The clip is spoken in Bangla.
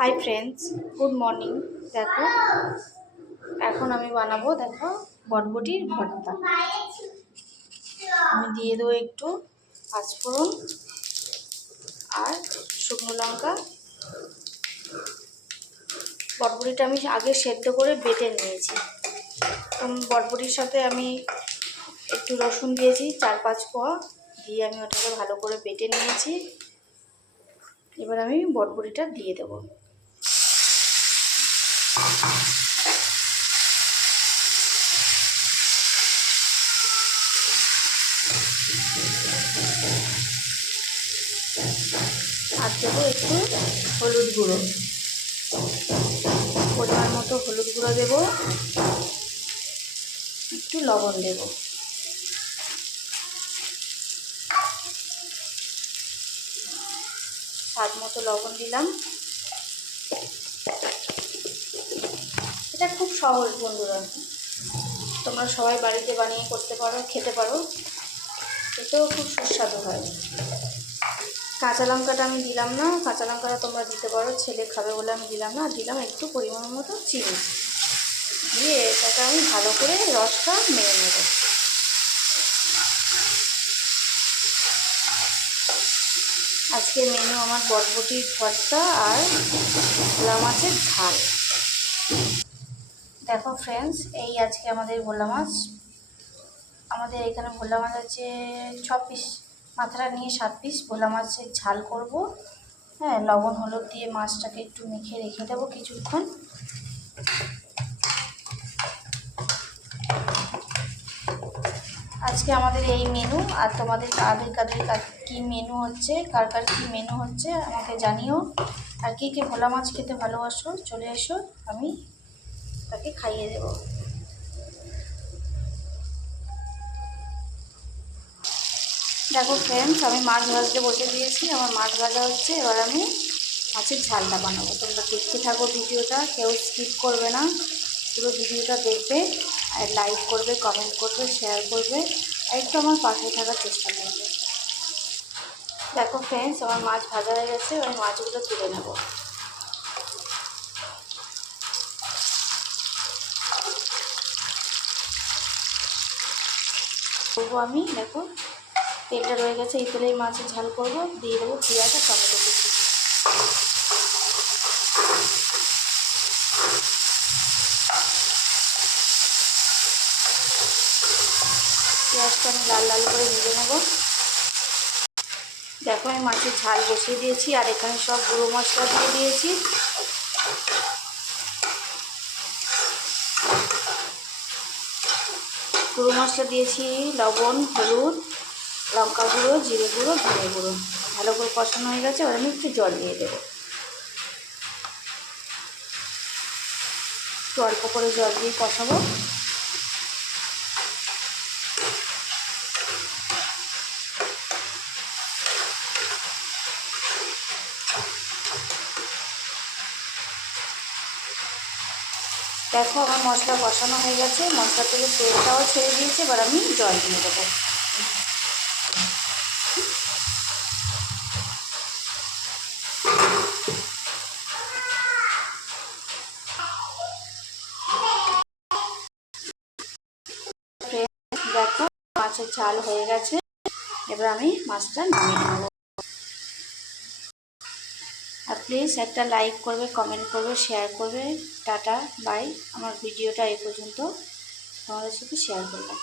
Hi friends, good morning. দেখো, এখন আমি বানাবো, দেখো, বটবটির ভর্তা। আমি দিয়ে দেবো একটু পাঁচফোড়ন আর শুকনো লঙ্কা। বটবটিটা আমি আগে সেদ্ধ করে বেটে নিয়েছি। বটবটির সাথে আমি একটু রসুন দিয়েছি, 4-5 কোয়া দিয়ে আমি ওটাকে ভালো করে বেটে নিয়েছি। এবার আমি বটবটিটা দিয়ে দেবো। আর দেবো একটু হলুদ গুঁড়ো, পরিমাণ মতো হলুদ গুঁড়ো দেবো, একটু লবণ দেব। স্বাদ মতো লবণ দিলাম। এটা খুব সহজ বন্ধুরা, তোমরা সবাই বাড়িতে বানিয়ে করতে পারো, খেতে পারো, এতেও খুব সুস্বাদু হয়। কাঁচা লঙ্কাটা আমি দিলাম না, কাঁচা লঙ্কাটা তোমরা দিতে পারো, ছেলে খাবে বলে আমি দিলাম না। দিলাম একটু পরিমাণ মতো চিনি, দিয়ে এটাকে আমি ভালো করে রসটা মেরে নেব। আজকে মেনু আমার বটবটির ভর্তা আর ভোলা মাছের ঝাল। দেখো ফ্রেন্ডস, এই আজকে আমাদের ভোলা মাছ। আমাদের এখানে ভোলা মাছ আছে 6 পিস, মাথাটা নিয়ে 7 পিস ভোলা মাছের ঝাল করব। হ্যাঁ, লবণ হলুদ দিয়ে মাছটাকে একটু মেখে রেখে দেবো কিছুক্ষণ। আজকে আমাদের এই মেনু। আর তোমাদের কাদের কী মেনু হচ্ছে, কার কার কী মেনু হচ্ছে আমাকে জানিও। আর কে কে ভোলা মাছ খেতে ভালোবাসো, চলে এসো, আমি তাকে খাইয়ে দেবো। দেখো ফ্রেন্ডস, আমি মাছ ভাজতে বসে দিয়েছি, আমার মাছ ভাজা হচ্ছে। এবার আমি মাছের ঝালটা বানাবো। তোমরা দেখতে থাকো ভিডিওটা, কেউ স্কিপ করবে না, পুরো ভিডিওটা দেখবে। আর লাইক করবে, কমেন্ট করবে, শেয়ার করবে, আর একটু আমার পাশে থাকার চেষ্টা করবে। দেখো ফ্রেন্ডস, আমার মাছ ভাজা হয়ে গেছে, আমি মাছগুলো তুলে নেব। করবো আমি, দেখো তেলটা রয়ে গেছে, এই তেলেই মাছের ঝাল করবো। দিয়ে দেবো পেঁয়াজ আর টমেটো কুচি। পেঁয়াজটা আমি লাল লাল করে ভেজে নেব। দেখো, আমি মাছের ঝাল বসিয়ে দিয়েছি, আর এখানে সব গুঁড়ো মশলা দিয়ে দিয়েছি। গুঁড়ো মশলা দিয়েছি লবণ, হলুদ, লঙ্কা গুঁড়ো, জিরে গুঁড়ো, ধনে গুঁড়ো। ভালো করে কষানো হয়ে গেছে, এবার আমি একটু জল দিয়ে দেবো। একটু অল্প করে জল দিয়ে কষাবো। দেখো, আমার মশলা কষানো হয়ে গেছে, মশলা থেকে তেলটাও ছেড়ে দিয়েছে। এবার আমি জল দিয়ে দেবো। দেখো, মাছের ঝাল হয়ে গেছে, এবার আমি মাছটা নামিয়ে নেব। আর প্লিজ একটা লাইক করবে, কমেন্ট করবে, শেয়ার করবে। Ta ta, bye. আমার ভিডিওটা এই পর্যন্ত তোমাদের সাথে শেয়ার করলাম।